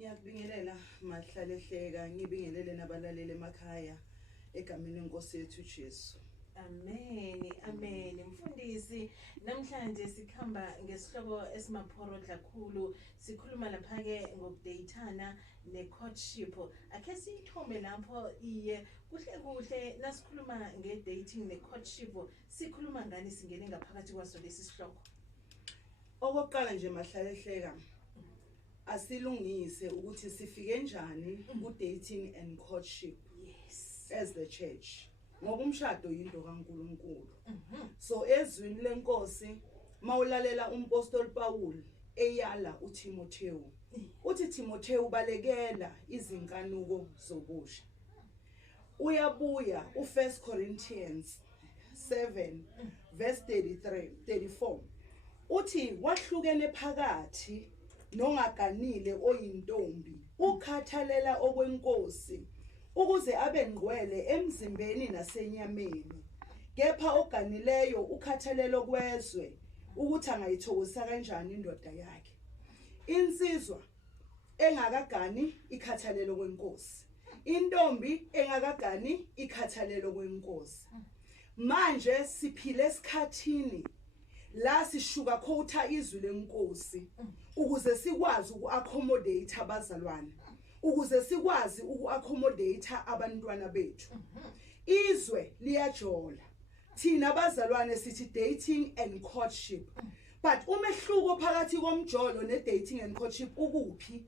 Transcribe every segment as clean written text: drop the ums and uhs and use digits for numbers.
Ngiyakubingelela mahlalehleka ngibingelele nabalaleli emakhaya egameni lenkosi yethu Jesu. Amen, amen. Mfundisi, namhlanje sikhamba ngesihloko esimaphoro kakhulu. Sikhuluma lapha ke ngokudeyithana necourtship. Ake sithombe lapho iye kuhle nasikhuluma ngedating necourtship. Sikhuluma ngani singene ngaphakathi kwaso lesi sihloko? Okokuqala nje mahlalehleka asilungise ukuthi sifike njani ku dating and courtship. Yes. As the church. Ngoba umshado yinto kaNkulunkulu. So ezwini lenkosi mawulalela uMpostoli uPawuli eyala uThimothewu. Uthi Timothewu balekela izinkanuko zobusha. Uyabuya u1 Corinthians 7 verse 34. Uthi wahlukene phakathi nongaganile oyintombi ukhathalela okwenkosi ukuze abe ngcwele emzimbeni nasenyameni, kepha oganileyo ukhathalelo kwezwe ukuthi angayithokozisa kanjani indoda yakhe. Insizwa engakagani ikhathalelo kwenkosi, intombi engakagani ikhathalelo kwenkosi. Manje siphile esikhathini la sishuka khotha izwi lenkosi ukuze sikwazi uku-accommodate abazalwane, ukuze sikwazi uku-accommodate abantwana bethu. Izwe liyajola. Thina abazalwane sithi dating and courtship. But umehluko phakathi komjolo ne-dating and courtship ukuphi?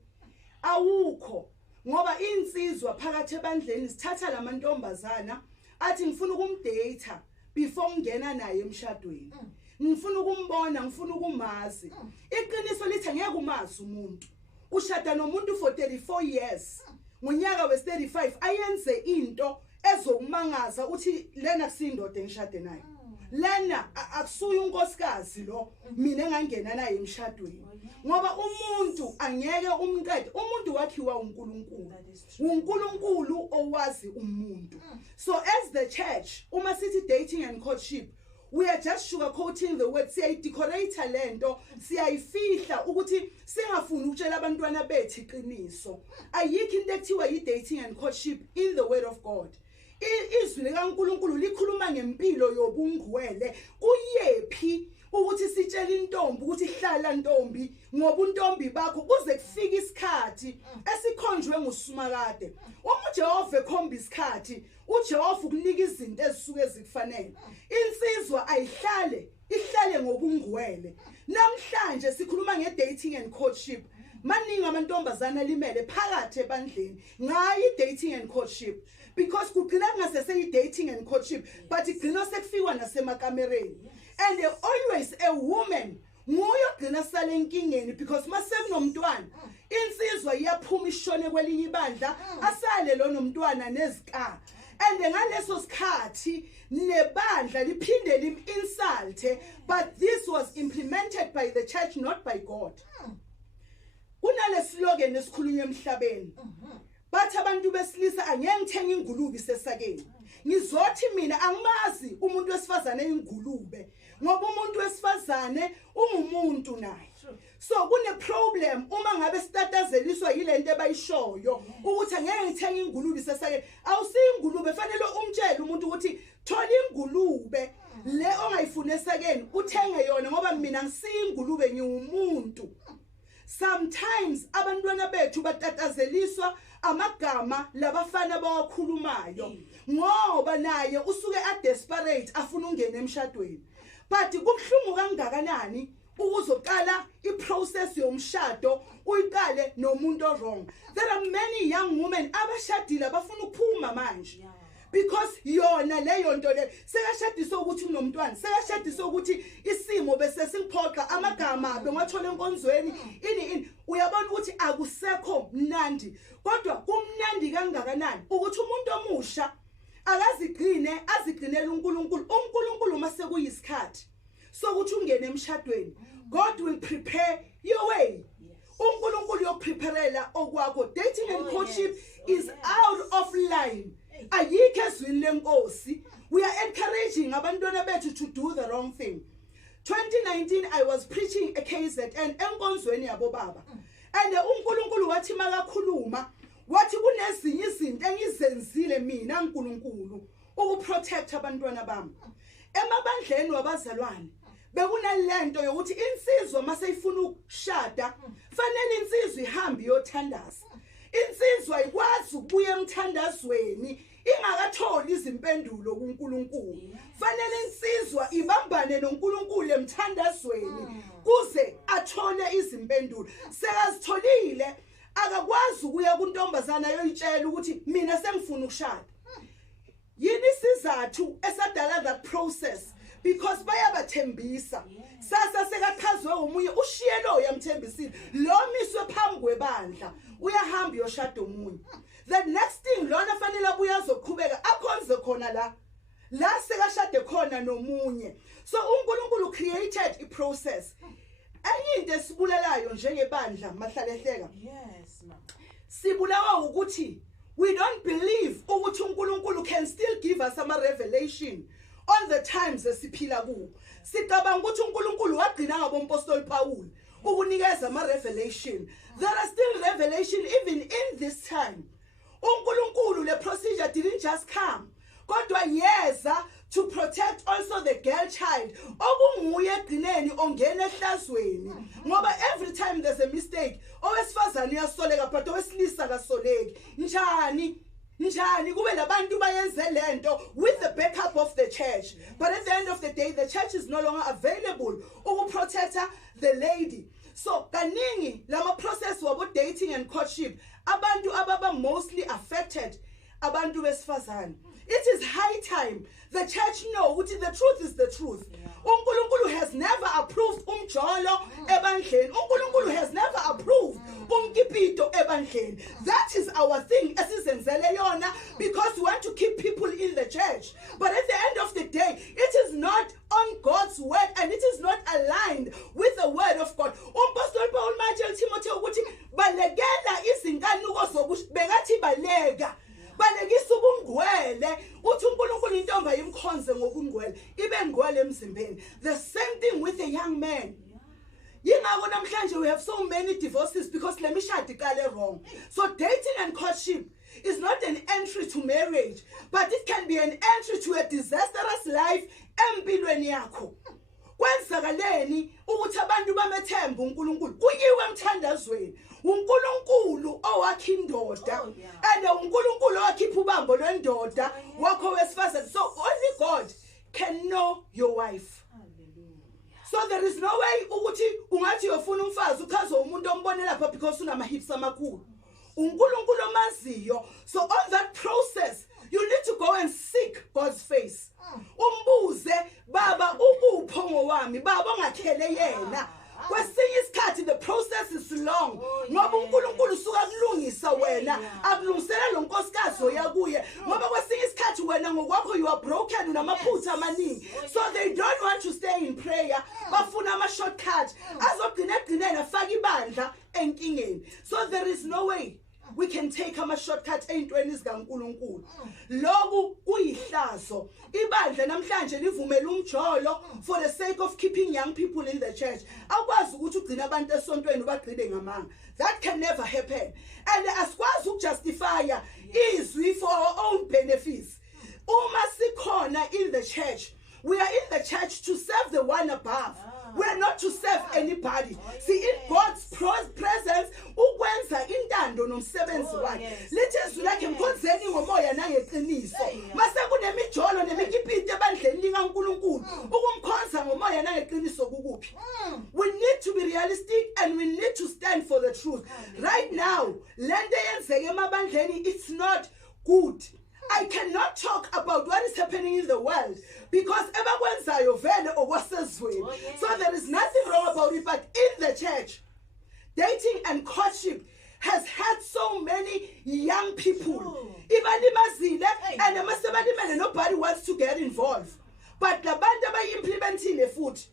Awukho. Ngoba insizwa phakathi ebandleni sithatha lamantombazana athi ngifuna ukumdate before ngena naye emshadweni. Ngifuna ukumbona, ngifuna ukumazi. Iqiniso lithi ngeke umazi umuntu. Ushada nomuntu for 34 years. Ngonyaka we-35 ayenze into ezokumangaza uthi lena kusindoda engishade nayo. Lena akusuye unkosikazi lo mina engangena naye emshadweni. Ngoba umuntu angeke umqede. Umuntu wakhiwa uNkulunkulu. uNkulunkulu owazi umuntu. So as the church, uma sithi dating and courtship, we are just sugarcoating the word. Siyayidecorate lento, siyayifihla ukuthi singafuni ukutshela abantwana bethu iqiniso. Ayikho into ekuthiwa yi-dating and courtship in the word of God. Izwi likaNkulunkulu likhuluma ngempilo yobungcwele. Kuyephi ukuthi sitshele intombi ukuthi hlala ntombi ngoba untombi bakho kuze kufike isikhathi esikhonjwe ngusumakade. Uma uJehova ekhomba isikhathi, uJehova ukunika izinto ezisuke zikufanele. Insizwa ayihlale, ihlale ngobungcwele. Namhlanje sikhuluma nge-dating and courtship. Maningi amantombazana limele phakathi ebandleni ngayo dating and courtship, because kugcina ngasese i-dating and courtship but igcina sekufikwa nasemakamereni. And always a woman nguyo gcina sale enkingeni because mase kunomntwana insizwa iyaphuma ishone kwelinye ibandla asale lo nomntwana nezika. And ngaleso sikhathi nebandla liphinde lim-insulte, but this was implemented by the church, not by God. Kunale slogan esikhulunywa emhlabeni. Bathi abantu besilisa angeke ngithenga ingulube sesakeni. Ngizothi mina angimazi umuntu wesifazane ingulube ngoba umuntu wesifazane ungumuntu naye. So kune problem uma ngabe statazeliswa yilento ebayishoyo ukuthi angeke ngithenga ingulube sesakeni. Awusingulube fanele umtshele umuntu ukuthi thola ingulube le ongayifuna esakeni uthenge yona ngoba mina ngisingulube ngiwumuntu. Sometimes abantwana bethu batatazeliswa amagama labafana bawakhulumayo ngoba naye usuke desperate afuna ungena emshadweni. But kubhlungu kangakanani ukuzoqala iprocess yomshado uyiqale nomuntu wrong. There are many young women abashadile abafuna ukuphuma manje. Because yona leyo nto le sekashadisa ukuthi unomntwana, sekashadisa ukuthi isimo bese singiphoqa amagama bengathola enkonzweni ini uyabona ukuthi akusekho mnandi. Kodwa kumnandi kangakanani ukuthi umuntu omusha akazigcine azigcinele uNkulunkulu. uNkulunkulu mase kuyisikhathi sokuthi ungene emshadweni, God will prepare your way. uNkulunkulu yokupreparela okwakho. Dating and courtship is out of line. Ayikho ezwini lenkosi. We are encouraging abantwana bethu to do the wrong thing. 2019 I was preaching a KZN enkonzweni yabo baba. And uNkulunkulu wathi makakhuluma wathi kunezinye izinto engizenzile mina uNkulunkulu ukuprotect abantwana bami. Emabandleni wabazalwane bekunalento yokuthi insizwa maseyifuna ukushada fanele insizwa ihambe yothandaza. Insizwa ikwazi ukubuya emthandazweni ingakatholi izimpendulo kuNkulunkulu. Fanele insizwa ibambane noNkulunkulu emthandazweni kuze athole izimpendulo. Sekazitholile akakwazi ukuya kuntombazana yoyitshela ukuthi mina sengifuna ukushada. Yini isizathu esadala that process? Because bayabathembisa. Sasa sekathazwe umunye ushiye lo yamthembisile. Lo miswe phambi kwebandla uyahamba yoshada umunye. The next thing lona fanele abuya azoqhubeka akhonze khona la sekashade khona nomunye. So uNkulunkulu created a process. Enye into esibulalayo njengebandla mahlalehleka. Yes, mama. Sibulawa ukuthi we don't believe ukuthi uNkulunkulu can still give us some revelation on the times esiphila kuwo. Sicabanga ukuthi uNkulunkulu wagcina ngaboMpostoli uPawuli ukunikeza ama revelation. There are still revelation even in this time. uNkulunkulu le procedure didn't just come. Kodwa yeza to protect also the girl child. Okunguye egcineni ongena ehlazweni. Ngoba every time there's a mistake, owesifazane uyasoleka but owesilisa akasoleki. Njani kube labantu bayenze lento with the backup of the church. But at the end of the day, the church is no longer available to protect the lady. So kaningi lama process wabo dating and courtship abantu ababa mostly affected abantu besifazane. It is high time the church know ukuthi the truth is the truth. uNkulunkulu has never approved umjolo ebandleni. uNkulunkulu has never approved umkipito ebandleni. That is our thing esizenzele yona because we want to keep people in the church. But at the end of the day, it is not on God's word and it is not aligned with the word of God. uMpostoli Paul Michael Timothewu ukuthi balekela izinkanuko zobusha bengathi baleka. Balekisa ubungcwele uthi uNkulunkulu intombi ayimkhonze ngokungcwele Ibe Ngcwele emzimbeni. The same thing with a young man. Yingakho namhlanje we have so many divorces because le mishado iqale wrong. So dating and courtship is not an entry to marriage, but it can be an entry to a disastrous life empilweni yakho. Kwenzakaleni ukuthi abantu bamethemba uNkulunkulu kuyiwe emthandazweni. uNkulunkulu owakha indoda and uNkulunkulu owakhipha ubambo lwendoda wakho wesifazane. So only God can know your wife. So there is no way ukuthi ungathi uyofuna umfazi ukhazwe umuntu ombone lapha because unama hips amakhulu. uNkulunkulu omaziyo. So on that process you need to go and seek God's face. Umbuze baba ukupho ngowami baba ongakhele yena. Kwesinye isikhathi the process is long. Ngoba uNkulunkulu usuka kulungisa wena akulungisela lo nkosikazi oyakuye. Ngoba kwesinye isikhathi wena ngokwakho you are broken unamaphutha amaningi. So they don't want to stay in prayer. Bafuna ama shortcut azogcina egcineni afaka ibandla enkingeni. So there is no way we can take ama shortcut eintweni zikaNkulunkulu. Lokhu kuyihlazo. Ibandla namhlanje livumela umjolo for the sake of keeping young people in the church. Akwazi ukuthi ugcina abantu esontweni ubagcine ngamanga. That can never happen. And asikwazi ukujustify izwi for our own benefits. Uma sikhona in the church, we are in the church to serve the one above. We are not to serve anybody. See, in God's presence, ukwenza intando nomsebenzi wakhe. Lithi izwi lakhe mkhonzeni ngomoya nangeqiniso. Mase kunemijolo nemikipite ebandleni likaNkulunkulu. Ukumkhonza ngomoya nangeqiniso kukuphi? We need to be realistic and we need to stand for the truth. Right now, lento yenzeke emabandleni, it's not good. I cannot talk about what is happening in the world because ebakwenzayo vele okwasezweni. So there is nothing wrong about it, but in the church, dating and courtship has had so many young people. Ibalimazile and amasebalimele, nobody wants to get involved. But labantu abayimplementile futhi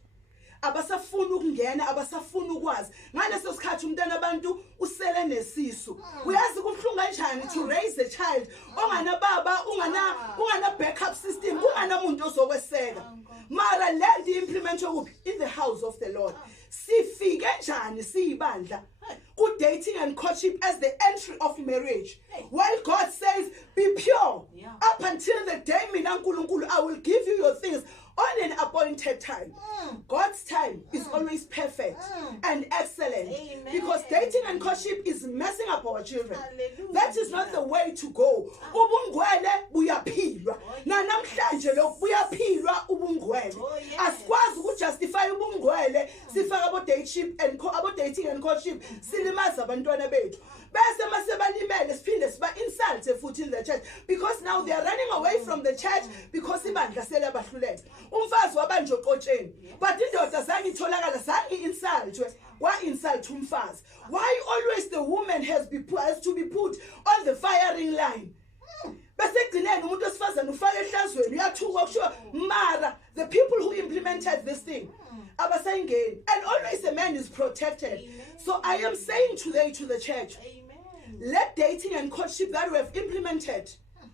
abasafuna ukungena abasafuna ukwazi ngaleso sikhathi umntana abantu usele nesisu. Uyazi kuhlunga kanjani to raise a child ongana baba ungana backup system ungana umuntu ozokweseka. Mara lendi implement ukuphi in the house of the Lord. Sifike kanjani siyibandla good dating and courtship as the entry of marriage. While God says, be pure. Up until the day uNkulunkulu, I will give you your things on an appointed time. God's time is always perfect and excellent. Because dating and courtship is messing up our children. That is not the way to go. Ibe Ngcwele buyaphilwa. Namhlanje lo buyaphilwa Ibe Ngcwele. Asikwazi ukujustify Ibe Ngcwele sifaka abo dating and courtship silimaza abantwana bethu. Bese masebalimele siphinde siba insult futhi in the church because now they are running away from the church because ibandla selabahluleka. Umfazi wabanje oqotsheni but indoda zange itholakala zange insultwe wa insult umfazi. Why always the woman has to be put on the firing line? Bese egcineni umuntu osifazana ufaka ehlazweni uyathuka kusho mara the people who implemented this thing abasayingeni, and always a man is protected. So I am saying today to the church, let dating and courtship that we have implemented,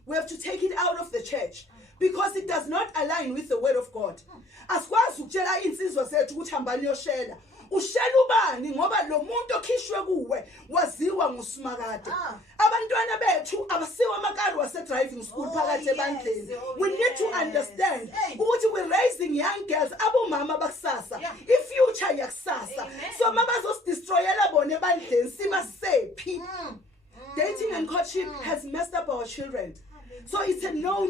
we have to take it out of the church because it does not align with the word of God. Asikwazi ukutshela insizwa zethu ukuthi hambani yoshela. Ushela ubani ngoba lo muntu okhishwe kuwe waziwa ngusimakade. Abantwana bethu abasiwa amakari wase driving school phakathi ebandleni. We need to understand ukuthi we raising young girls abomama bakusasa. Ifuture yakusasa. So mabazosdestroyela bona ebandleni simasephi. Dating and courtship has messed up our children. So it's a no,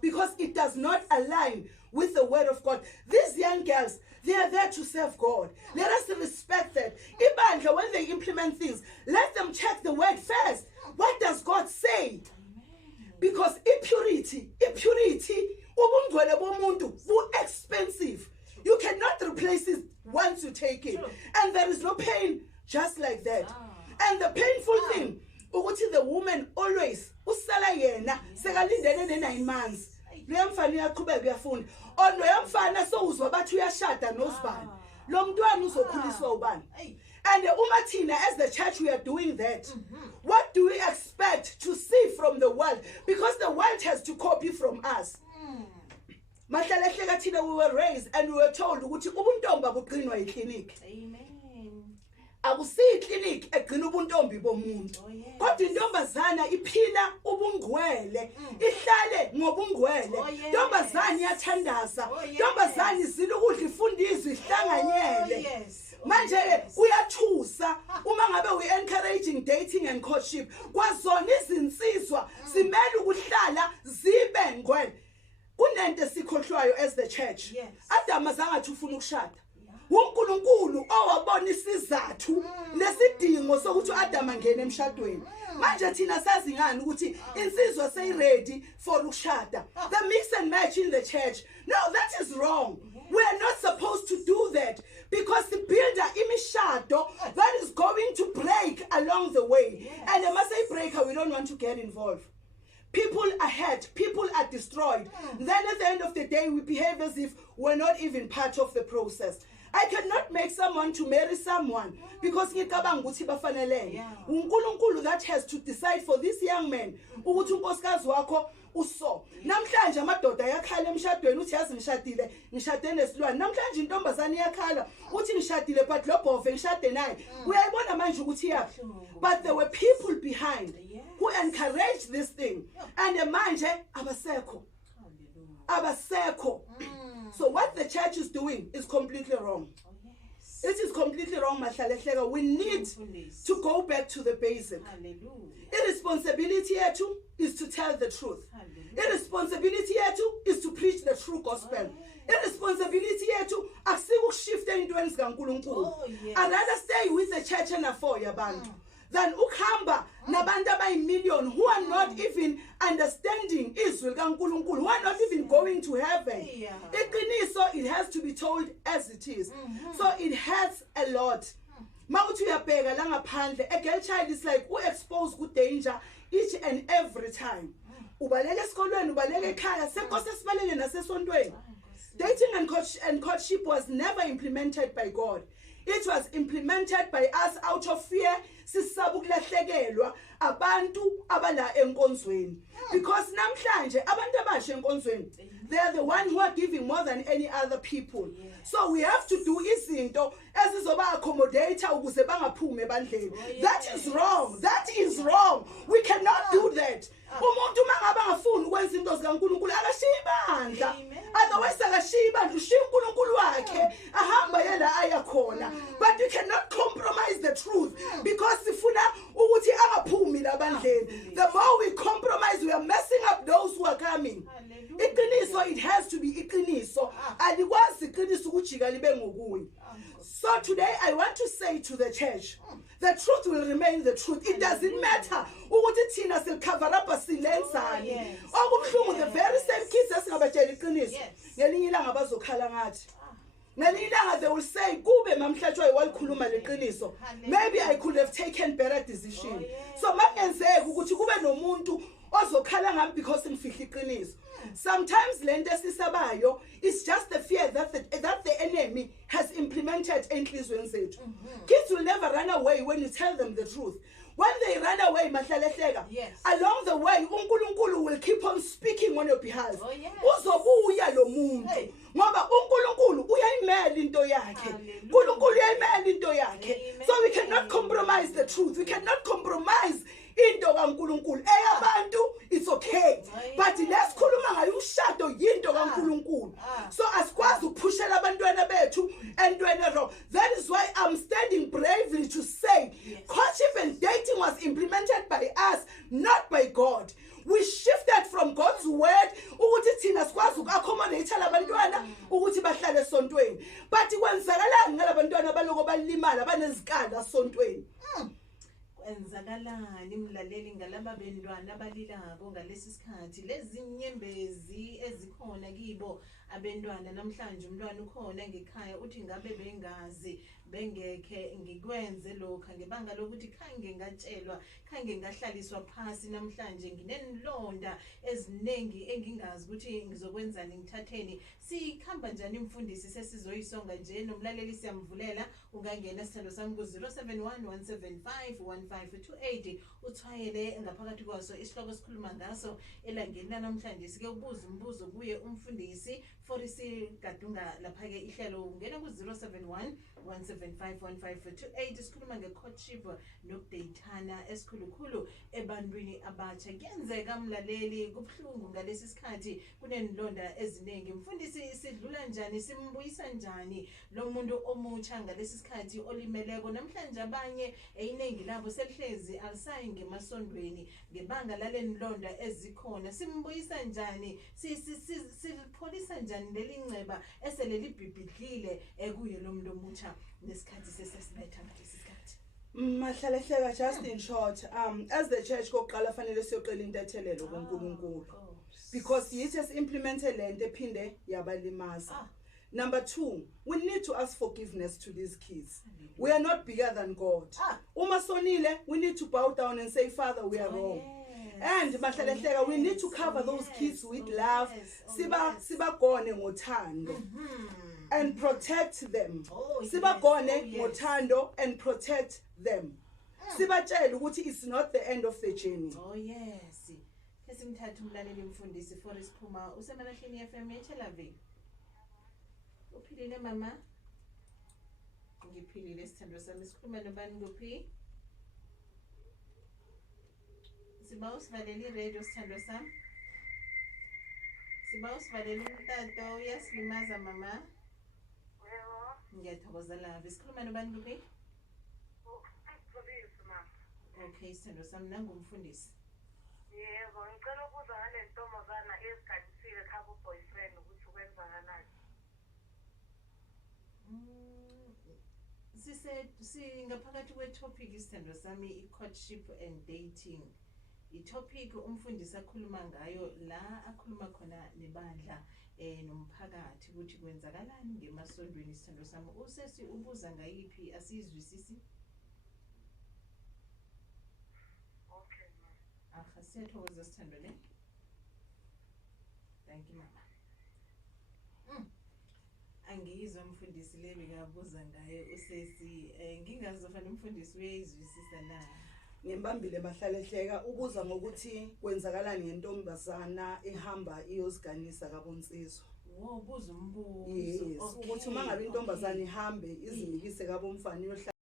because it does not align with the word of God. These young girls, they are there to serve God. Let us respect that. Ibandla, when they implement things, let them check the word first. What does God say? Because impurity, Ibe Ngcwele bomuntu, expensive. You cannot replace it once you take it. And there is no pain just like that. And the painful thing, ukuthi the woman always usala yena sekalindele ne9 months. Lo mfana uyaqhubeka uyafunda. Ono yamfana so uzwa bathi uyashada nosibani. Lo mntwana uzokhuliswa ubani? And uma thina as the church we are doing that. What do we expect to see from the world? Because the world has to copy from us. Mahlalehleka thina we were raised and we were told ukuthi ubuntombi abugcinwa eclinic. Amen. Akusiyi clinic egcina ubuntombi bomuntu. Kodwa intombazana iphila ubungcwele, ihlale ngobungcwele. Intombazana iyathandaza, intombazana izila ukudla ifunda izwi ihlanganyele. Manje uyathusa uma ngabe we encouraging dating and courtship. Kwazona izinsizwa simele ukuhlala zibe ngcwele. Kunento esikhohlwayo as the church. Adam azangathi ufuna ukushada. uNkulunkulu owabona isizathu nesidingo sokuthi uAdam angene emshadweni. Manje thina sazi ngani ukuthi insizwa sey ready for ukushada. The mix and match in the church. No, that is wrong. We are not supposed to do that because the builder imishado that is going to break along the way. And I must say breaker, we don't want to get involved. People are hurt, people are destroyed. Then at the end of the day, we behave as if we're not even part of the process. I cannot make someone to marry someone because ngicabanga ukuthi bafanelene. uNkulunkulu that has to decide for this young man ukuthi unkosikazi wakho uso. Namhlanje amadoda ayakhala emshadweni uthi yazi ngishade nesilwane. Namhlanje intombazana iyakhala uthi ngishadile but lo bhove ngishade naye. Uyayibona manje ukuthi yapi. But there were people behind who encouraged this thing. And manje abasekho. So what the church is doing is completely wrong. It is completely wrong, Mahlalehleka. We need to go back to the basic. Irresponsibility yethu is to tell the truth. Irresponsibility yethu is to preach the true gospel. Irresponsibility yethu akusikushifta intweni zikaNkulunkulu. I'd rather stay with the church and for yabantu than ukuhamba nabantu abayimillion who are not even understanding izwi likaNkulunkulu, who are not even going to heaven. Iqiniso, it has to be told as it is. So it hurts a lot. Mawuthi uyabheka la ngaphandle, a girl child is like exposed to danger each and every time. Ubaleke esikolweni, ubaleke ekhaya, senkose sibaleke nasesontweni. Dating and courtship was never implemented by God. It was implemented by us out of fear, sisaba ukulahlekelwa abantu abala enkonzweni, because namhlanje abantu abasha enkonzweni, they are the one who are giving more than any other people. So we have to do izinto ezizoba accommodate ukuze bangaphumi ebandleni. That is wrong. That is wrong. We cannot do that. Umuntu mangaba ngafuni ukwenza into zikaNkulunkulu akashiya ibandla. Otherwise akashiya ibandla ushiya uNkulunkulu wakhe ahamba yela aya khona. But you cannot compromise the truth because sifuna ukuthi angaphumi labandleni. The more we compromise, we are messing up those who are coming. Iqiniso, it has to be iqiniso. Alikwazi iqiniso ukujika libe ngokuyi. So today I want to say to the church, the truth will remain the truth. It doesn't matter ukuthi thina sil cover up silenzani. Okubhlungu the very same kids esingabatshela iqiniso. Ngelinye ilanga bazokhala ngathi. Ngelinye ilanga they will say kube mamhlatshwa iwalikhuluma leqiniso. Maybe I could have taken better decision. So makenzeka ukuthi kube nomuntu ozokhala ngami because ngifihla iqiniso. Sometimes lento esisabayo is just the fear that the enemy has implemented enhlizweni zethu. Kids will never run away when you tell them the truth. When they run away, along the way, uNkulunkulu will keep on speaking on your behalf. Uzobuya lo muntu. Ngoba uNkulunkulu uyayimela into yakhe. uNkulunkulu uyayimela into yakhe. So we cannot compromise the truth. We cannot compromise into kaNkulunkulu. Eyabantu, it's okay. But let's khuluma ngayo umshado yinto kaNkulunkulu. So asikwazi ukuphushela abantwana bethu entweni wrong. That is why I'm standing bravely to say courtship and dating was implemented by us, not by God. We shifted from God's word ukuthi thina sikwazi uku-accommodate labantwana ukuthi bahlale esontweni. But kwenzakalani ngalabantwana baloko balimala banezikala esontweni? Enzakalani mlaleli ngalaba bentwana abalilako ngalesi sikhathi lezi nyembezi ezikhona kibo abentwana namhlanje umntwana ukhona ngekhaya uthi ngabe bengazi bengekhe ngikwenze lokho ngebanga lokuthi khange ngatshelwa khange ngahlaliswa phasi namhlanje nginenilonda ezinengi engingazi ukuthi ngizokwenzani ngithatheni sikhamba njani imfundisi sesizoyisonga nje nomlaleli siyamvulela ungangena sithando sami ku 0711751528 uthwayele ngaphakathi kwaso isihloko esikhuluma ngaso elangeni namhlanje sike ubuza umbuzo kuye umfundisi for isigadunga lapha ke ihlelo ungena ku 0711751528 sikhuluma ngecourtship nokudayithana esikhulukhulu ebantwini abatsha kuyenzeka mlaleli kubhlungu ngalesi sikhathi kunenilonda eziningi mfundisi sidlula njani simbuyisa njani lo muntu omutsha ngalesi sikhathi olimeleko namhlanje abanye eyiningi labo selihlezi alisayi ngemasondweni ngebanga lalenilonda ezikhona simbuyisa njani sipholisa njani lelinceba eselelibhibhidlile ekuye lo muntu omutsha nesikhathi sesesiletha ngalesi sikhathi. Mahlalehleka, just in short, as the church kokuqala fanele siyoqela intethelelo kuNkulunkulu because yithi esiimplemente lento ephinde yabalimaza. Number 2, we need to ask forgiveness to these kids. We are not bigger than God. Uma sonile, we need to bow down and say, Father, we are wrong. And mahlalehleka, we need to cover those kids with love. Siba gone ngothando and protect them. Siba gone ngothando and protect them. Sibatshela ukuthi it's not the end of the journey. Oh yes. Kesimthatha umlaleli mfundisi for isiphuma usemalahleni FM eThelaville. Uphilile mama? Ngiphilile sithando sami sikhuluma nobani kuphi? Siba usivalele radio sithando sami. Siba usivalele umtato uyasilimaza mama. Yebo. Ngiyathokoza love. Sikhuluma nobani kuphi? UPawuli mama. Okay sithando sami nangumfundisi. Yebo, ngicela ukuza ngale ntombazana ezigadisile khaba boyfriend ukuthi kwenzakalani. Singaphakathi kwe-topic isithando sami i-courtship and dating. I-topic umfundisi akhuluma ngayo la akhuluma khona nebandla nomphakathi ukuthi kwenzakalani ngemasondweni isithando sami. Usesi ubuza ngayiphi asizwisisi? Okay ma. Siyathokoza sithando le. Thank you mama. Angizwa umfundisi le bekabuza ngayo usesi ngingazofana umfundisi uyayizwisisa na. Ngembambile bahlalehleka ubuza ngokuthi kwenzakalani ngentombazana ehamba iyosiganisa kabonsizwa. Wo buza umbuzo. Yes, ukuthi uma ngabe intombazana ihambe izinikise kabomfana iyohlala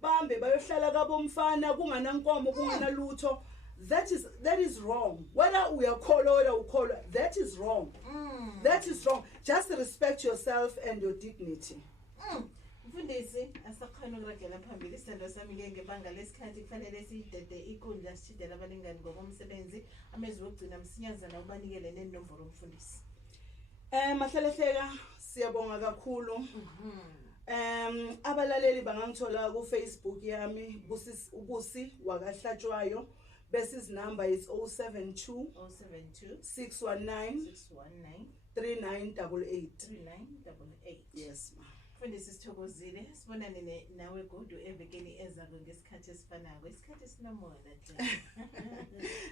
bahambe bayohlala kabomfana kunganankomo kunganalutho. That is wrong. Whether we are called or ukholwa, that is wrong. That is wrong. Just respect yourself and your dignity. Mfundisi asakhona ukuragela phambili isithando sami ngebanga lesikhathi kufanele sidede ikundla sithidela abalingani ngokomsebenzi amezwi okugcina msinyazana ubanikele nenombolo mfundisi. Mahlalehleka siyabonga kakhulu. Abalaleli bangangithola ku Facebook yami ubusi wakahlatshwayo. Bese number is 072 619 3988. Yes ma. Mfundisi sithokozile sibonane nawe godu evekeni ezako ngesikhathi esifanako isikhathi sinomona nje.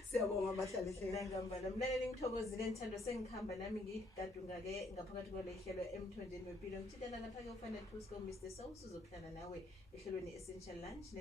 Siyabonga bahlalehleka. Ngambala mlaleli ngithokozile ngithando sengikhamba nami ngigadunga ke ngaphakathi kwale hlelo emthondeni wempilo ngithidela lapha ke ufana Tusco Mr. Souls uzokuhlala nawe ehlelweni essential lunch